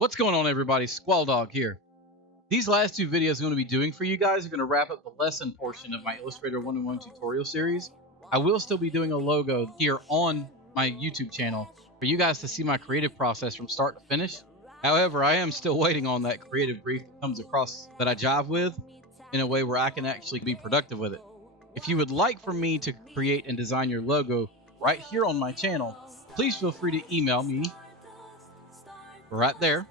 What's going on, everybody? Squall Dog here. These last two videos I'm going to be doing for you guys are going to wrap up the lesson portion of my Illustrator 1-on-1 tutorial series. I will still be doing a logo here on my YouTube channel for you guys to see my creative process from start to finish. However, I am still waiting on that creative brief that comes across that I jive with in a way where I can actually be productive with it. If you would like for me to create and design your logo right here on my channel, please feel free to email me right there.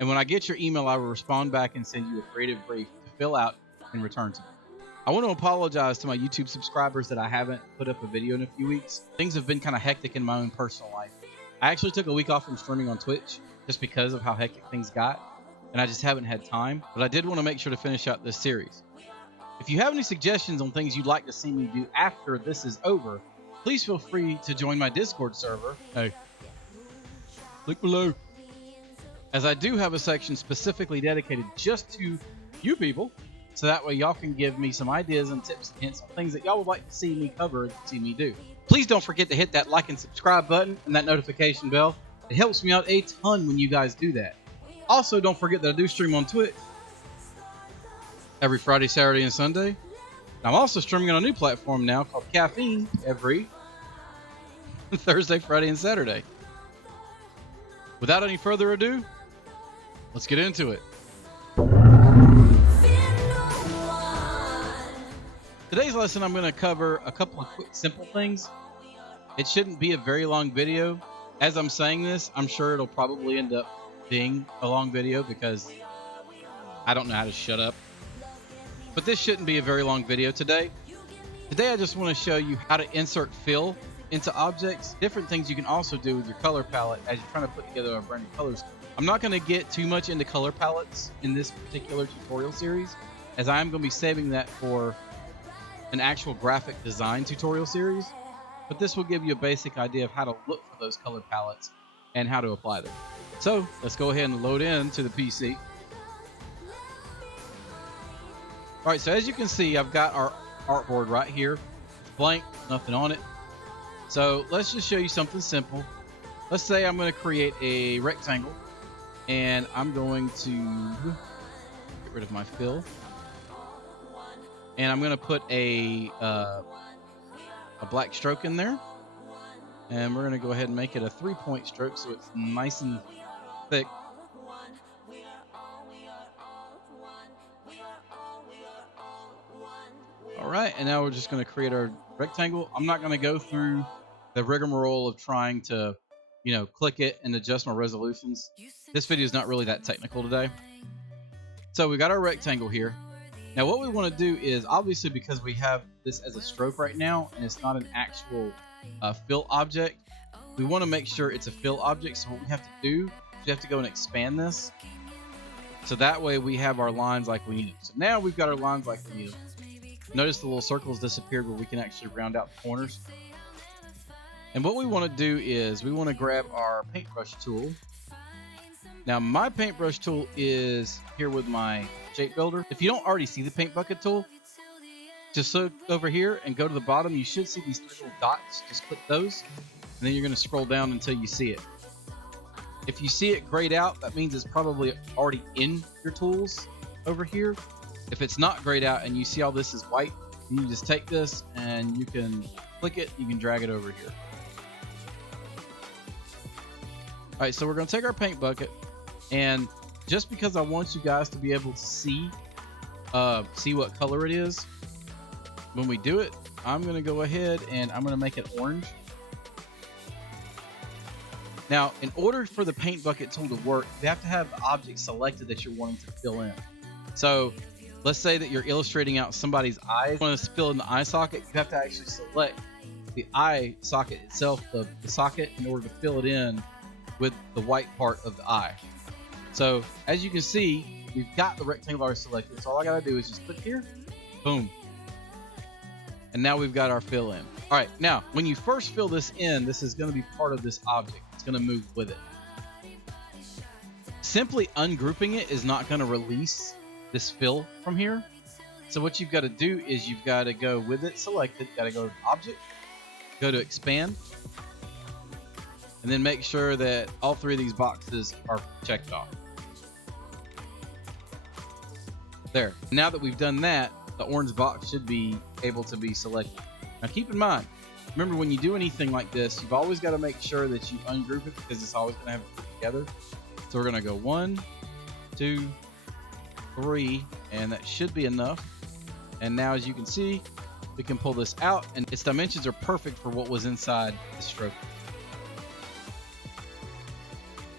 And when I get your email, I will respond back and send you a creative brief to fill out and return to me. I want to apologize to my YouTube subscribers that I haven't put up a video in a few weeks. Things have been kind of hectic in my own personal life. I actually took a week off from streaming on Twitch just because of how hectic things got, and I just haven't had time. But I did want to make sure to finish out this series. If you have any suggestions on things you'd like to see me do after this is over, please feel free to join my Discord server. Hey, click below. As I do have a section specifically dedicated just to you people, so that way y'all can give me some ideas and tips and hints on things that y'all would like to see me cover and see me do. Please don't forget to hit that like and subscribe button and that notification bell. It helps me out a ton when you guys do that. Also, don't forget that I do stream on Twitch every Friday, Saturday, and Sunday. I'm also streaming on a new platform now called Caffeine every Thursday, Friday, and Saturday. Without any further ado, let's get into it. Today's lesson, I'm going to cover a couple of quick, simple things. It shouldn't be a very long video. As I'm saying this, I'm sure it'll probably end up being a long video because I don't know how to shut up. But this shouldn't be a very long video today. Today, I just want to show you how to insert fill into objects, different things you can also do with your color palette as you're trying to put together a brand new colors. I'm not going to get too much into color palettes in this particular tutorial series, as I am going to be saving that for an actual graphic design tutorial series, but this will give you a basic idea of how to look for those color palettes and how to apply them. So let's go ahead and load into the PC. All right, so as you can see, I've got our artboard right here. It's blank, nothing on it. So let's just show you something simple. Let's say I'm going to create a rectangle, and I'm going to get rid of my fill, and I'm going to put a black stroke in there, and we're going to go ahead and make it a 3-point stroke so it's nice and thick. All right, and now we're just going to create our rectangle. I'm not going to go through the rigmarole of trying to, click it and adjust my resolutions. This video is not really that technical today. So we got our rectangle here. Now what we want to do is, obviously because we have this as a stroke right now and it's not an actual fill object, we want to make sure it's a fill object. So what we have to do is we have to go and expand this. So that way we have our lines like we need them. So now we've got our lines like we need them. Notice the little circles disappeared where we can actually round out the corners. And what we want to do is we want to grab our paintbrush tool. Now my paintbrush tool is here with my shape builder. If you don't already see the paint bucket tool, just look over here and go to the bottom. You should see these little dots. Just click those, and then you're going to scroll down until you see it. If you see it grayed out, that means it's probably already in your tools over here. If it's not grayed out and you see all this is white, you can just take this and you can click it, you can drag it over here. All right, so we're going to take our paint bucket, and just because I want you guys to be able to see what color it is when we do it, I'm going to go ahead and I'm going to make it orange. Now, in order for the paint bucket tool to work, you have to have the object selected that you're wanting to fill in. So let's say that you're illustrating out somebody's eyes. You want to fill in the eye socket, you have to actually select the eye socket itself, the socket, in order to fill it in with the white part of the eye. So as you can see, we've got the rectangle already selected. So all I gotta do is just click here, boom. And now we've got our fill in. All right, now when you first fill this in, this is gonna be part of this object. It's gonna move with it. Simply ungrouping it is not gonna release this fill from here. So what you've got to do is you've got to go with it selected, got to go to object, go to expand, and then make sure that all three of these boxes are checked off. There. Now that we've done that, the orange box should be able to be selected. Now keep in mind, remember when you do anything like this, you've always got to make sure that you ungroup it because it's always going to have it put together. So we're going to go 1, 2, 3, and that should be enough. And now as you can see, we can pull this out and its dimensions are perfect for what was inside the stroke.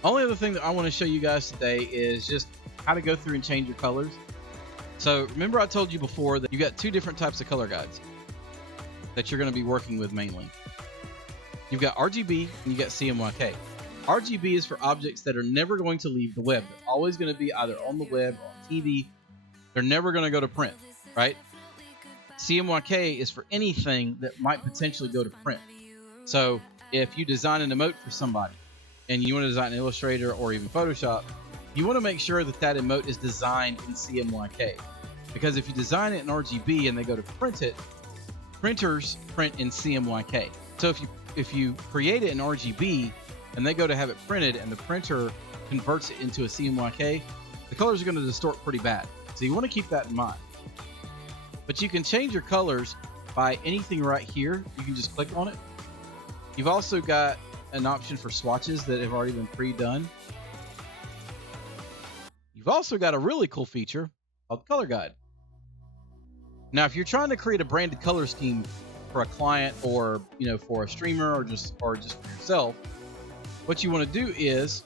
Only other thing that I want to show you guys today is just how to go through and change your colors. So remember I told you before that you got two different types of color guides that you're going to be working with mainly. You've got RGB and you got CMYK. RGB is for objects that are never going to leave the web. They're always going to be either on the web or on TV. They're never going to go to print, right? CMYK is for anything that might potentially go to print. So if you design an emote for somebody and you want to design an Illustrator or even Photoshop, you want to make sure that that emote is designed in CMYK. Because if you design it in RGB and they go to print it, printers print in CMYK. So if you create it in RGB and they go to have it printed and the printer converts it into a CMYK, the colors are going to distort pretty bad. So you want to keep that in mind. But you can change your colors by anything right here. You can just click on it. You've also got an option for swatches that have already been pre-done. You've also got a really cool feature called Color Guide. Now, if you're trying to create a branded color scheme for a client or for a streamer or just for yourself, what you want to do is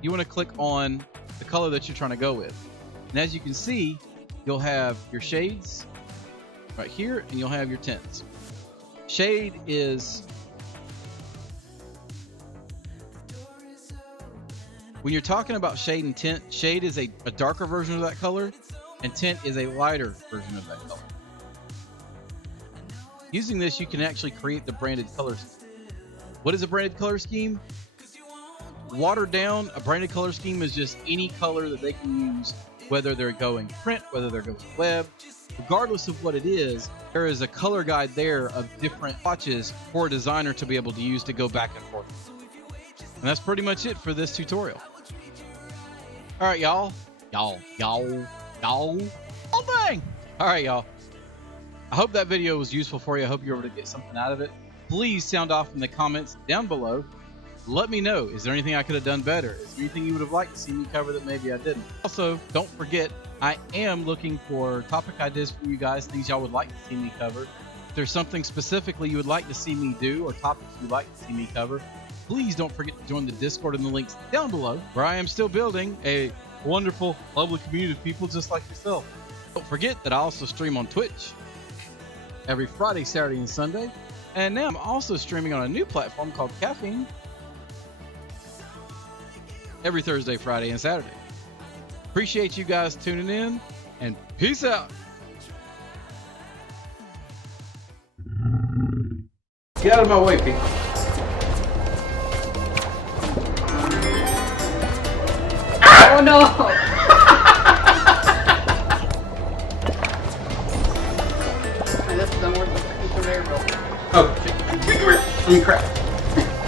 you want to click on the color that you're trying to go with. And as you can see, you'll have your shades right here and you'll have your tints. Shade is when you're talking about shade and tint, shade is a darker version of that color and tint is a lighter version of that color. Using this, you can actually create the branded color scheme. What is a branded color scheme? Watered down, a branded color scheme is just any color that they can use, whether they're going print, whether they're going web, regardless of what it is, there is a color guide there of different swatches for a designer to be able to use to go back and forth. And that's pretty much it for this tutorial. All right, y'all. All right, y'all. I hope that video was useful for you. I hope you were able to get something out of it. Please sound off in the comments down below. Let me know, is there anything I could have done better? Is there anything you would have liked to see me cover that maybe I didn't? Also, don't forget, I am looking for topic ideas from you guys, things y'all would like to see me cover. If there's something specifically you would like to see me do or topics you'd like to see me cover, please don't forget to join the Discord in the links down below, where I am still building a wonderful, lovely community of people just like yourself. Don't forget that I also stream on Twitch every Friday, Saturday, and Sunday. And now I'm also streaming on a new platform called Caffeine every Thursday, Friday, and Saturday. Appreciate you guys tuning in, and peace out. Get out of my way, people. Oh no! This doesn't work. It's a miracle. Oh, shit. Let me crap.